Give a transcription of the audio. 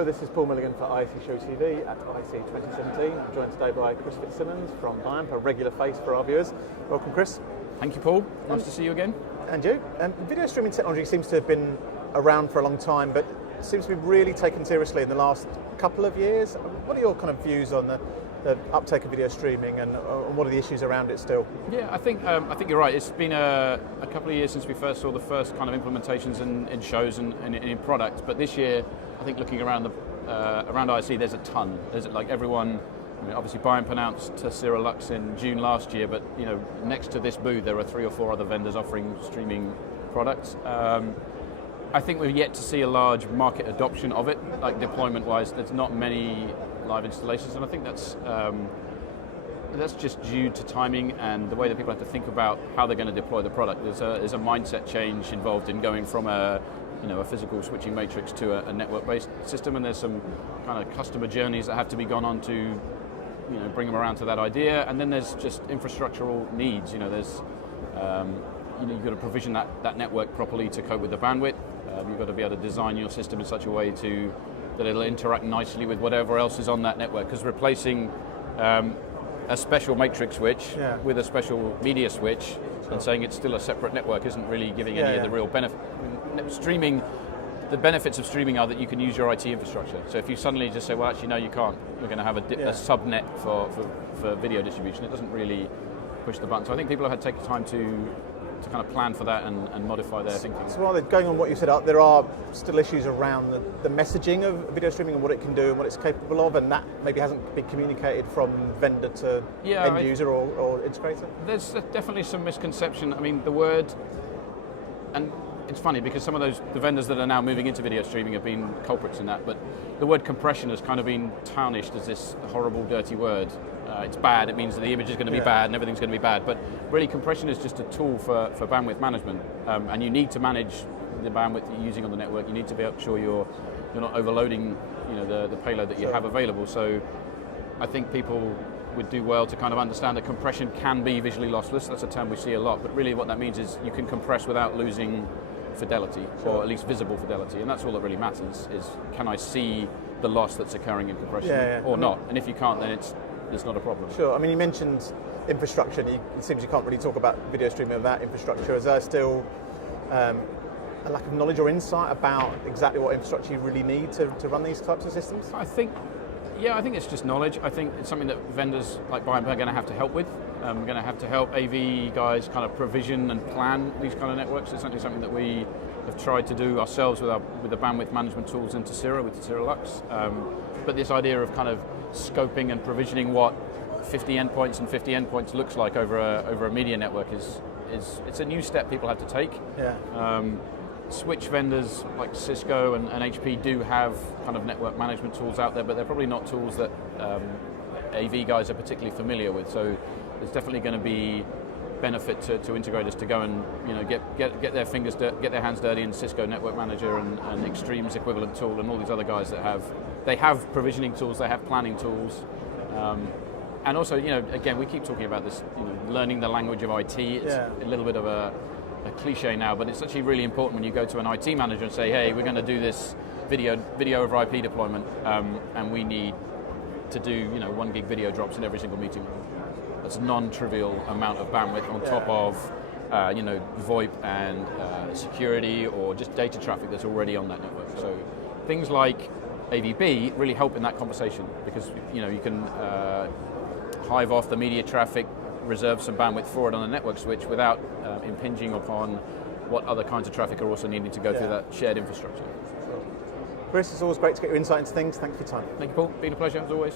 Hello, this is Paul Milligan for IC Show TV at IC 2017. I'm joined today by Chris Fitzsimmons from BiAmp, a regular face for our viewers. Welcome, Chris. Thank you, Paul. Nice to see you again. And you. Video streaming technology seems to have been around for a long time, but seems to be really taken seriously in the last couple of years. What are your kind of views on the uptake of video streaming, and what are the issues around it still? Yeah, I think you're right. It's been a couple of years since we first saw the first kind of implementations in shows and in products. But this year, I think looking around IC, there's a ton. There's like everyone. I mean, obviously, BiAmp announced Sierra Lux in June last year, but next to this booth, there are 3 or 4 other vendors offering streaming products. I think we're yet to see a large market adoption of it, like deployment-wise. There's not many live installations, and I think that's just due to timing and the way that people have to think about how they're going to deploy the product. There's a mindset change involved in going from a physical switching matrix to a network-based system, and there's some kind of customer journeys that have to be gone on to bring them around to that idea. And then there's just infrastructural needs. There's you've got to provision that network properly to cope with the bandwidth. You've got to be able to design your system in such a way that it'll interact nicely with whatever else is on that network. Because replacing a special matrix switch with a special media switch and saying it's still a separate network isn't really giving any of the real benefit. Streaming, the benefits of streaming are that you can use your IT infrastructure. So if you suddenly just say, well, actually, no, you can't. We're going to have a subnet for video distribution. It doesn't really push the button. So I think people have had to take time to kind of plan for that and modify their thinking. So while going on what you said, there are still issues around the messaging of video streaming and what it can do and what it's capable of, and that maybe hasn't been communicated from vendor to end user or integrator? There's definitely some misconception. I mean, the word, and it's funny because some of the vendors that are now moving into video streaming have been culprits in that, but the word compression has kind of been tarnished as this horrible, dirty word. It's bad, it means that the image is going to be bad and everything's going to be bad, but really compression is just a tool for bandwidth management, and you need to manage the bandwidth that you're using on the network. You need to be sure you're not overloading the payload that you have available. So I think people would do well to kind of understand that compression can be visually lossless. That's a term we see a lot, but really what that means is you can compress without losing fidelity, or at least visible fidelity, and that's all that really matters, is can I see the loss that's occurring in compression or not? And if you can't, then it's not a problem. Sure. I mean, you mentioned infrastructure. It seems you can't really talk about video streaming without infrastructure. Is there still a lack of knowledge or insight about exactly what infrastructure you really need to run these types of systems? I think it's just knowledge. I think it's something that vendors like BiAmp are going to have to help with. We're going to have to help AV guys kind of provision and plan these kind of networks. It's certainly something that we have tried to do ourselves with the bandwidth management tools into Sierra, with the Sierra Lux. But this idea of kind of scoping and provisioning what 50 endpoints and 50 endpoints looks like over a media network it's a new step people have to take. Switch vendors like Cisco and HP do have kind of network management tools out there, but they're probably not tools that AV guys are particularly familiar with. So there's definitely going to be benefit to integrators to go and get their hands dirty in Cisco Network Manager and Extreme's equivalent tool, and all these other guys that have provisioning tools, they have planning tools, and also again we keep talking about this learning the language of IT. It's a little bit of a cliche now, but it's actually really important when you go to an IT manager and say, hey, we're going to do this video over IP deployment, and we need to do 1 gig video drops in every single meeting. That's a non-trivial amount of bandwidth on top of VoIP and security or just data traffic that's already on that network. So things like AVB really help in that conversation, because you can hive off the media traffic, reserve some bandwidth for it on a network switch without impinging upon what other kinds of traffic are also needing to go through that shared infrastructure. Chris, it's always great to get your insight into things. Thanks for your time. Thank you, Paul. Been a pleasure as always.